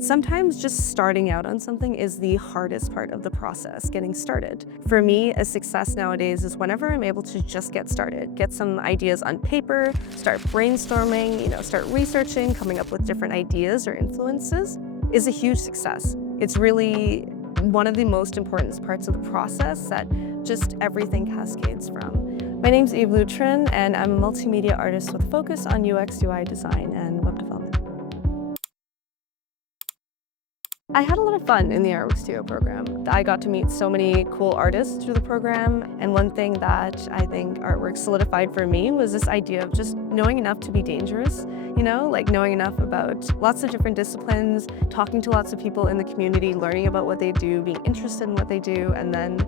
Sometimes just starting out on something is the hardest part of the process, getting started. For me, a success nowadays is whenever I'm able to just get started, get some ideas on paper, start brainstorming, start researching, coming up with different ideas or influences is a huge success. It's really one of the most important parts of the process that just everything cascades from. My name's Yve Lu Trinh, and I'm a multimedia artist with a focus on UX, UI design and web development. I had a lot of fun in the ArtWorksTO Youth Program. I got to meet so many cool artists through the program, and one thing that I think artwork solidified for me was this idea of just knowing enough to be dangerous, like knowing enough about lots of different disciplines, talking to lots of people in the community, learning about what they do, being interested in what they do, and then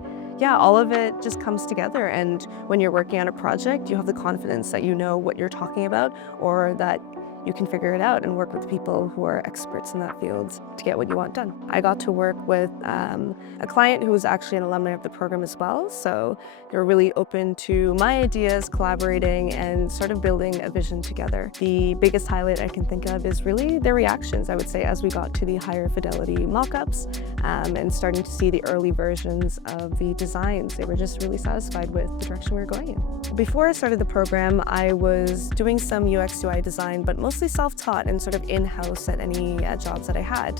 all of it just comes together. And when you're working on a project, you have the confidence that you know what you're talking about, or that you can figure it out and work with people who are experts in that field to get what you want done. I got to work with a client who was actually an alumni of the program as well, so they're really open to my ideas, collaborating, and sort of building a vision together. The biggest highlight I can think of is really their reactions, I would say, as we got to the higher fidelity mock-ups and starting to see the early versions of the designs. They were just really satisfied with the direction we were going in. Before I started the program, I was doing some UX UI design, but mostly self-taught and sort of in-house at any jobs that I had.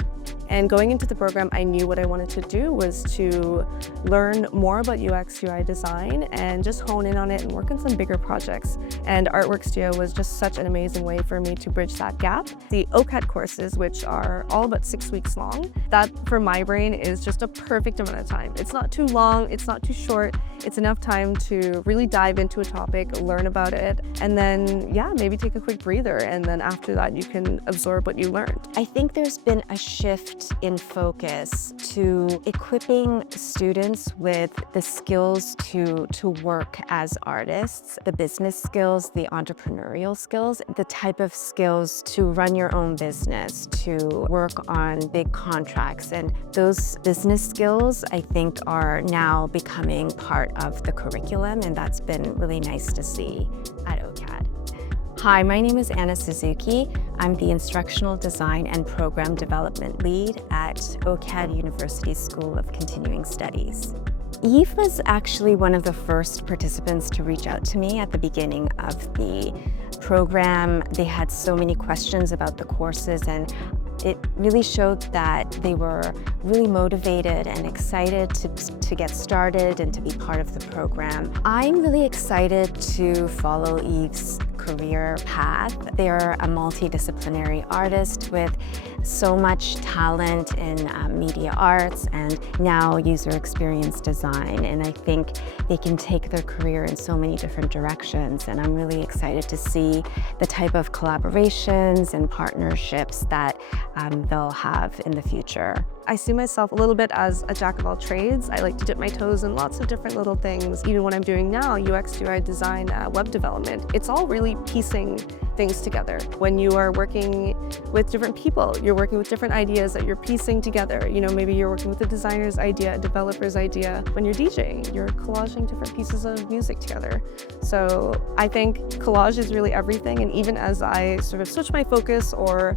And going into the program, I knew what I wanted to do was to learn more about UX UI design and just hone in on it and work on some bigger projects. And ArtWorksTO was just such an amazing way for me to bridge that gap. The OCAD courses, which are all about 6 weeks long, that for my brain is just a perfect amount of time. It's not too long, it's not too short, it's enough time to really dive into a topic, learn about it, and then maybe take a quick breather, and then after that you can absorb what you learned. I think there's been a shift in focus to equipping students with the skills to work as artists, the business skills, the entrepreneurial skills, the type of skills to run your own business, to work on big contracts. And those business skills, I think, are now becoming part of the curriculum, and that's been really nice to see at OCAD. Hi, my name is Anna Suzuki. I'm the Instructional Design and Program Development Lead at OCAD University School of Continuing Studies. Yve was actually one of the first participants to reach out to me at the beginning of the program. They had so many questions about the courses, and it really showed that they were really motivated and excited to get started and to be part of the program. I'm really excited to follow Yve's career path. They're a multidisciplinary artist with so much talent in media arts and now user experience design, and I think they can take their career in so many different directions, and I'm really excited to see the type of collaborations and partnerships that they'll have in the future. I see myself a little bit as a jack of all trades. I like to dip my toes in lots of different little things. Even what I'm doing now, UX, UI design, web development, it's all really piecing things together. When you are working with different people, you're working with different ideas that you're piecing together. Maybe you're working with a designer's idea, a developer's idea. When you're DJing, you're collaging different pieces of music together. So I think collage is really everything, and even as I sort of switch my focus or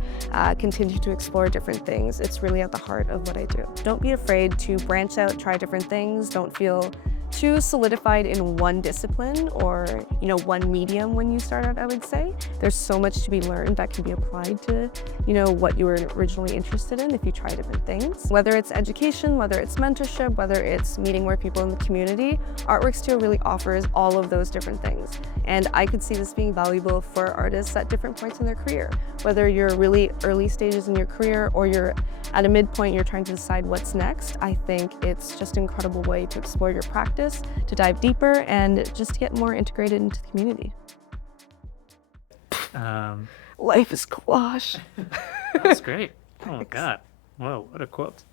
continue to explore different things, it's really at the heart of what I do. Don't be afraid to branch out, try different things. Don't feel too solidified in one discipline or one medium when you start out, I would say. There's so much to be learned that can be applied to what you were originally interested in if you try different things. Whether it's education, whether it's mentorship, whether it's meeting more people in the community, ArtWorksTO really offers all of those different things. And I could see this being valuable for artists at different points in their career. Whether you're really early stages in your career or you're at a midpoint, you're trying to decide what's next, I think it's just an incredible way to explore your practice, to dive deeper, and just to get more integrated into the community. Life is collage. That's great. Oh my God. Whoa, what a quote.